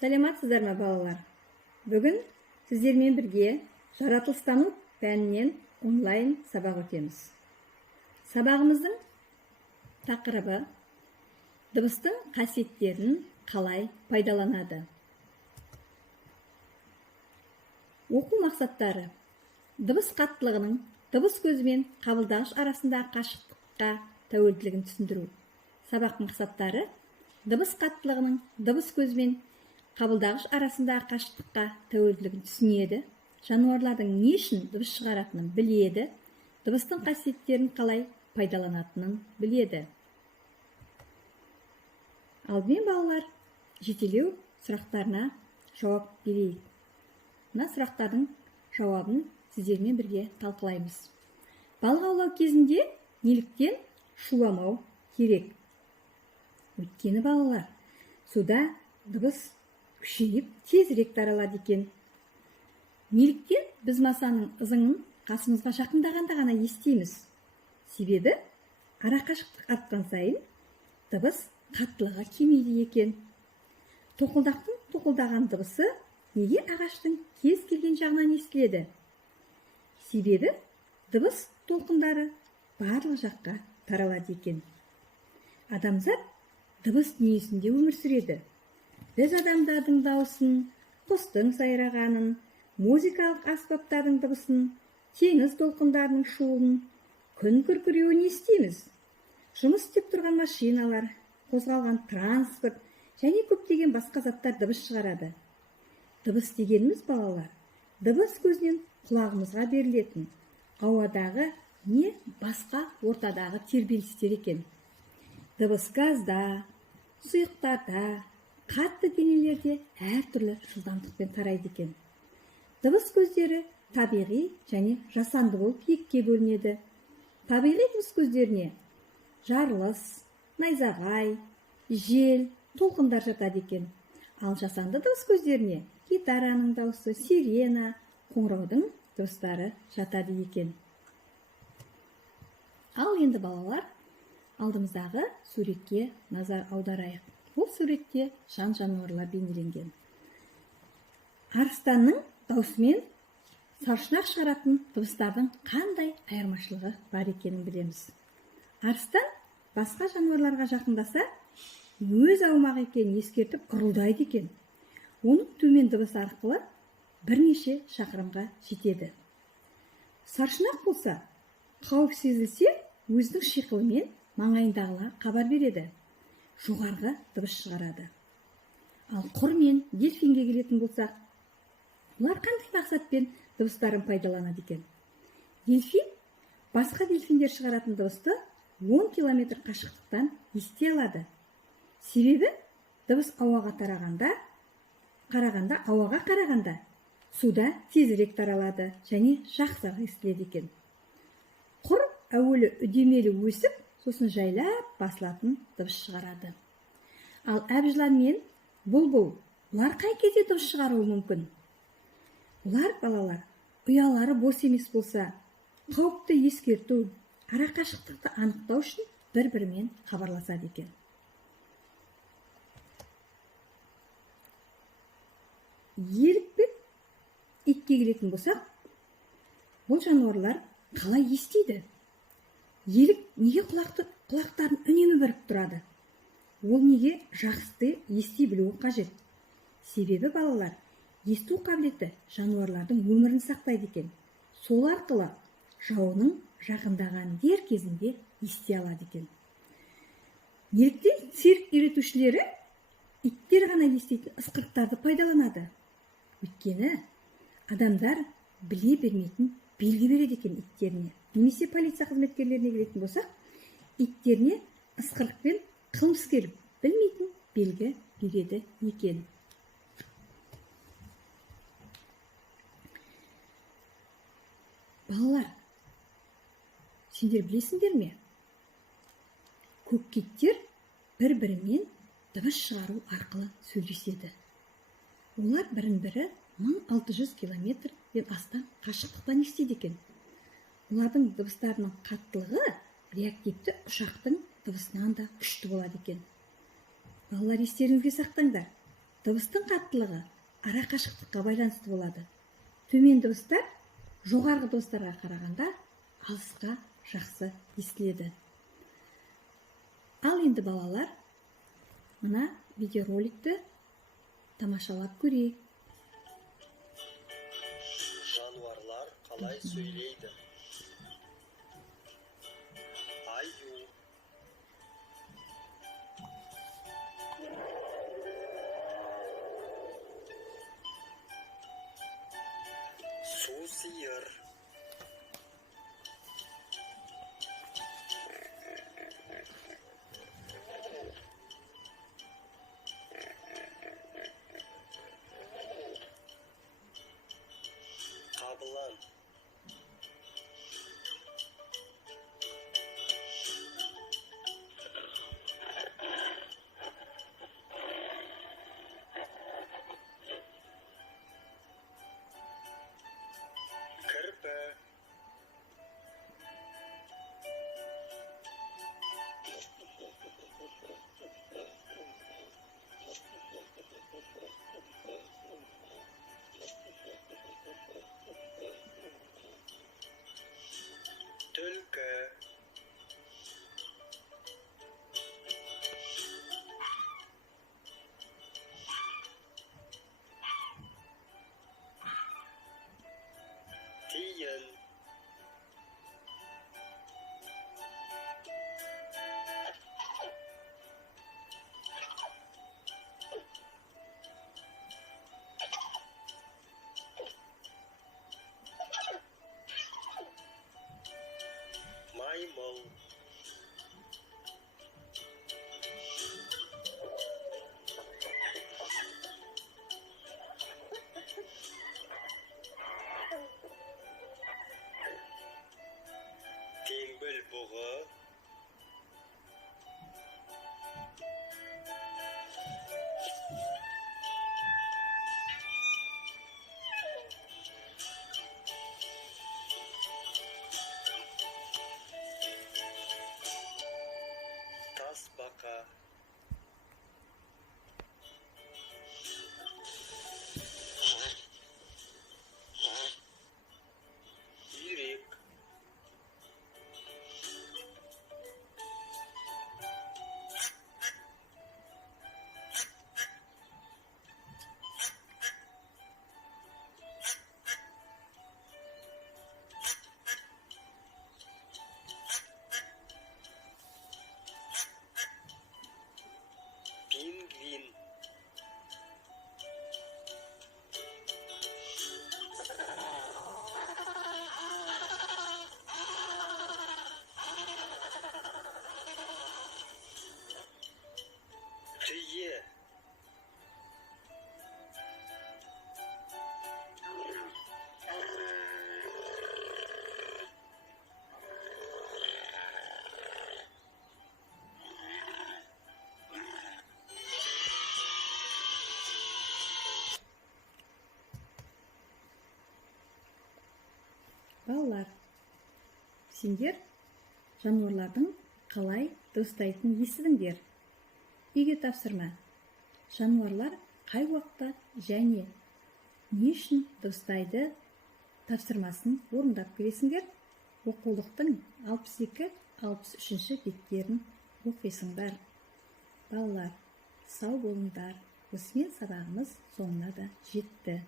Саламатсыздар ма балалар? Бүгін сіздермен бірге жаратылыстану пәнінен онлайн сабақ өтеміз. Сабағымыздың тақырыбы дыбыстың қасиеттерін қалай пайдаланады. Оқу мақсаттары: дыбыс қаттылығының дыбыс көзі мен қабылдағыш арасындағы қашықтыққа тәуелділігін түсіндіру. Сабақ мақсаттары: дыбыс қаттылығының дыбыс көзі мен қабылдағыш арасындағы қашықтыққа тәуелділігін түсінеді, жануарлардың не үшін дыбыс шығаратынын біледі, дыбыстың қасиеттерін қалай пайдаланатынын біледі. Алдымен балалар, жетелеу сұрақтарына жауап берейік. Мына сұрақтардың жауабын сіздермен бірге талқылаймыз. Балық аулау кезінде неліктен шуламау керек? Өйткені балалар, суда дыбыс күшейіп тезірек таралады екен. Неліктен біз масаның ызыңын қасымызға жақындағанда ғана естиміз? Себебі арақашықтық артқан сайын дыбыс қаттылығы кемейді екен. Тоқылдақтың тоқылдаған дыбысы неге ағаштың кез келген жағынан естіледі? Себебі дыбыс толқындары барлық жаққа таралады екен. Адамзат дыбыс дүниесінде өмір сүреді. Біз адамдардың дауысын, құстың сайрағанын, музыкалық аспаптардың дыбысын, теңіз толқындарының шуын, күн күркіреуін естиміз. Жұмыс істеп тұрған машиналар, қозғалған транспорт және көптеген басқа заттар дыбыс шығарады. Дыбыс дегеніміз балалар, дыбыс көзінен құлағымызға берілетін ауадағы не басқа ортадағы тербелістер екен. Дыбыс газда, сұйықтарда, қатты денелерде әртүрлі жылдамдықпен тарайды екен. Дыбыс көздері табиғи және жасанды болып екіге бөлінеді. Табиғи дыбыс көздеріне жарылыс, найзағай, жел, толқындар жатады екен. Ал жасанды дыбыс көздеріне гитараның дауысы, сирена, қоңыраудың дыбыстары жатады екен. Ал енді балалар, алдымыздағы суретке назар аударайық. Бұл суретте жан-жануарлар бейнеленген. Арыстанның даусымен саршұнақ шығаратын дыбыстардың қандай айырмашылығы бар екенін білеміз. Арыстан басқа жануарларға жақындаса, өз аумағы екенін ескертіп ұрылдайды екен. Оның төмен дыбысы арқылы бірнеше шақырымға жетеді. Саршұнақ болса, қауіп сезілсе, өзінің шиқылымен маңайындағыларға хабар береді. Жоғарғы дыбыс шығарады. Ал құр мен дельфинге келетін болсақ, олар қандай мақсатпен дыбыстарын пайдаланады екен? Дельфин басқа дельфиндер шығаратын дыбысты 10 километр қашықтықтан ести алады. Себебі дыбыс ауаға қарағанда суда тезірек таралады және жақсырақ естіледі екен. Құр әуелі үдемелі өсіп, сосын жайлап басылатын дыбыс шығарады. Ал әбжылан мен бұлбұл, олар қай кезде дыбыс шығаруы мүмкін? Олар балалар, ұялары бос емес болса, қауіпті ескерту, арақашықтықты анықтау үшін бір-бірімен хабарласады екен. Елік пен итке келетін болсақ, бұл жануарлар қалай естиді? Елік неге құлақтарын үнемі біріп тұрады? Ол неге жақсы ести білуі қажет? Себебі балалар, есту қабілеті жануарлардың өмірін сақтайды екен. Сол арқылы жауының жақындаған дер кезінде ести алады екен. Неліктен цирк үйретушілері иттер ғана еститін ысқырықтарды пайдаланады? Өйткені адамдар біле бермейтін белгі береді екен иттеріне. Немесе полиция қызметкерлеріне келетін болсақ, иттеріне ысқырықпен қылмыскер білмейтін белгі береді екен. Балалар, сендер білесіңдер ме? Көккеттер бір-бірімен дыбыс шығару арқылы сөйлеседі. Олар бірін-бірі 1600 километрден астам қашықтықтан естиді екен. Олардың дыбыстарының қаттылығы реактивті ұшақтың дыбысынан да күшті болады екен. Балалар, естеріңізге сақтаңдар. дыбыстың қаттылығы ара қашықтыққа байланысты болады. Төмен дыбыстар жоғарғы дыбыстарға қарағанда алысқа жақсы естіледі. Ал енді балалар, мына видеороликті тамашалап көрейік. Жануарлар қалай сөйлейді? Аю. Су сиыр. Қабылан. Кірпі. Түлкі. Тиін. Маймыл. Теңбіл бұғы. Тасбақа. Үйрек. Пингвин. Түйе. Балалар, сендер жануарлардың қалай дыбыстайтынын естідіңдер. Үйге тапсырма. Жануарлар қай уақытта және не үшін дыбыстайды тапсырмасын орындап келесіңдер. Оқулықтың 62-63 беттерін оқисыңдар. Балалар, сау болыңдар. Осымен сабағымыз соңына да жетті.